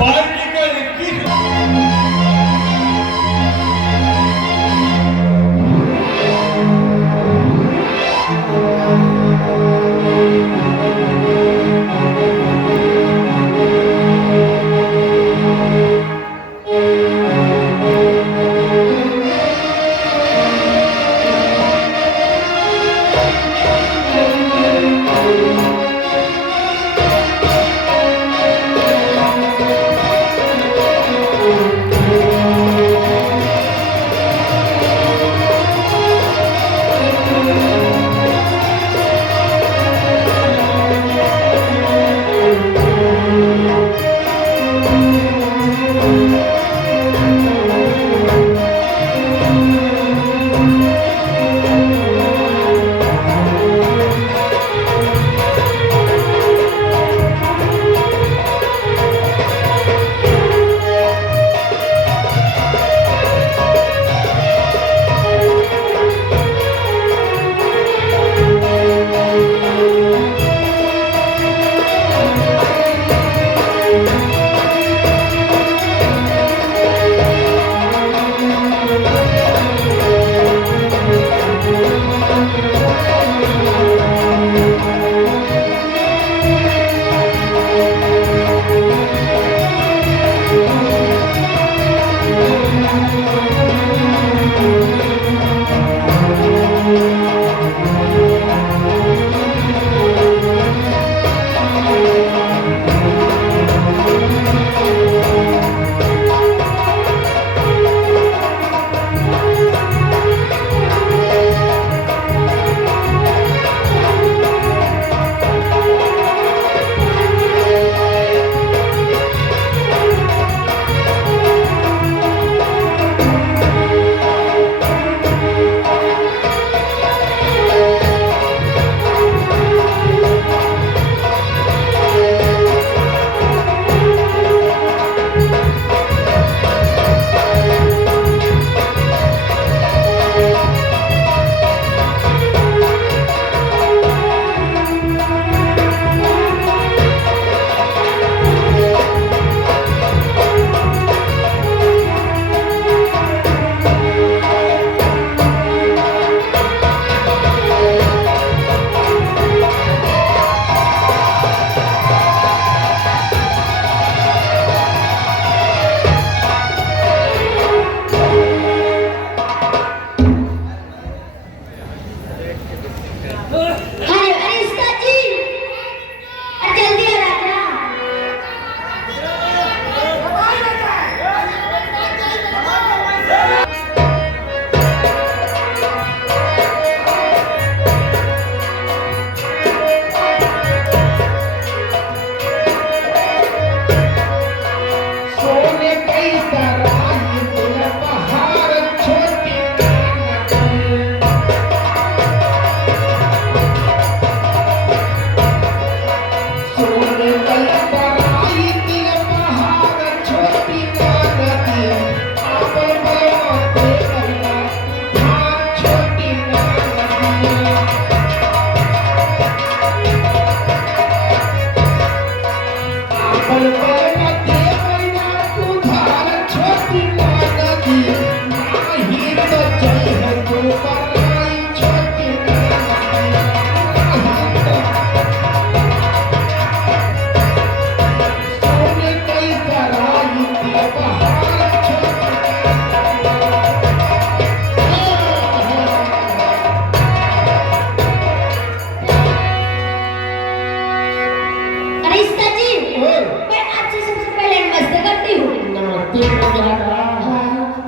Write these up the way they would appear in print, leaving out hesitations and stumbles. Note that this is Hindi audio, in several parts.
पार्टी का 21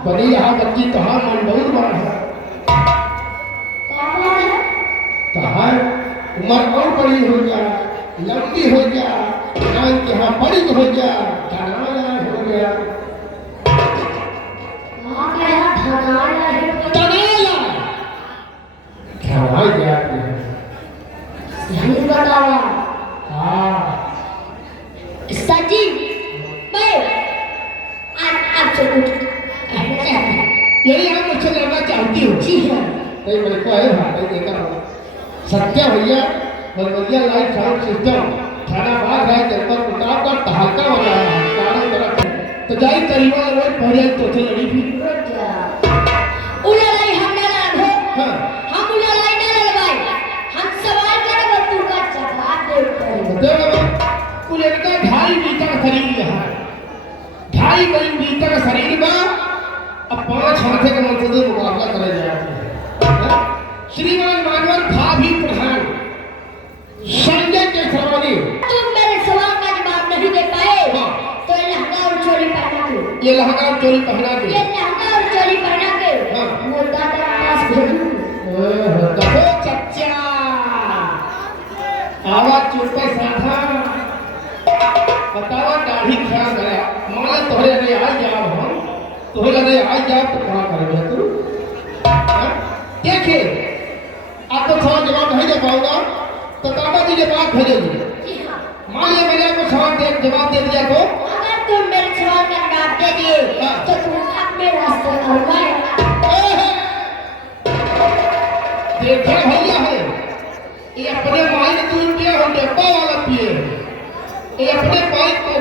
बड़ी यहाँ बच्ची कहाँ मंडौर बड़ा है कहाँ उम्र और बड़ी हो जा लंबी हो जा नाम के यहाँ बड़ी हो जा धनाला हो गया जी मैं आपसे कुछ कहना चाहती हूँ। यही आप मुझसे जानना चाहती हो? जी हाँ। नहीं मेरे को है भाई देखा हो सत्या भैया बलवैया लाइट साउंड सिस्टम थाना बाग है जनपद प्रतापगढ़ ठहाका हो रहा है जाई करीबा वो पहले तो थे लड़ी थी क्या उललाई हम ना लड़ो हां हम उललाई ना लड़वाई हम सवाल करब तू का जवाब दे पड़े देखो कुल इनका 2.5 मीटर शरीर है 2.5 मीटर शरीर में अब 5 हाथे के मन से मुकाबला करे जाते श्रीमान मानवर था भी प्रधान संजय के सरवानी तुम मेरे सवाल का जवाब नहीं दे पाए हाँ। तो ये लहंगा और चोली पहना के ये लहंगा और चोली पहना के ये लहंगा और चोली पहना के हाँ। मुर्दा का पास भेजूं देखो चच्चा आवाज चुपे साधा बतावा दाढ़ी ख्याल करे मान तोहरे रे आ जाओ हम तोहरे रे आ जाओ तो कहां करेगा तू हाँ? देखिए आपको सवाल जवाब नहीं दे पाऊंगा तो दादाजी के पास भेजेंगे जी हां मान लिया मैंने आपको सवाल जवाब दे दिया तो अगर तुम मेरे सवाल का जवाब दे दिए हाँ। तो तुम अपने रास्ते और मैं देखा भैया है ये अपने माइक दूर पिए हो डब्बा वाला पिए ये अपने माइक को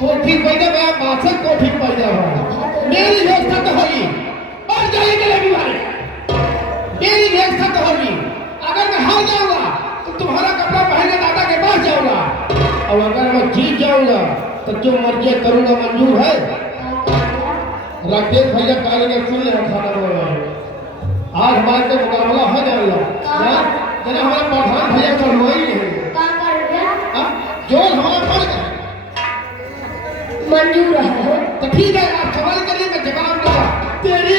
कोठी पैदा बा माछक कोठी पैदा बा मेरी व्यवस्था तो होगी और जाइए गले वाले मेरी व्यवस्था तो होगी अगर मैं हार जाऊंगा तो तुम्हारा कपड़ा पहने दादा के पास जाऊंगा और अगर मैं जीत जाऊंगा तो जो मर्जी करूंगा मंजूर है राकेश भैया काले ने सुन ले खाना बोल आज हमारे का मुकाबला हो जाएगा जना हमारा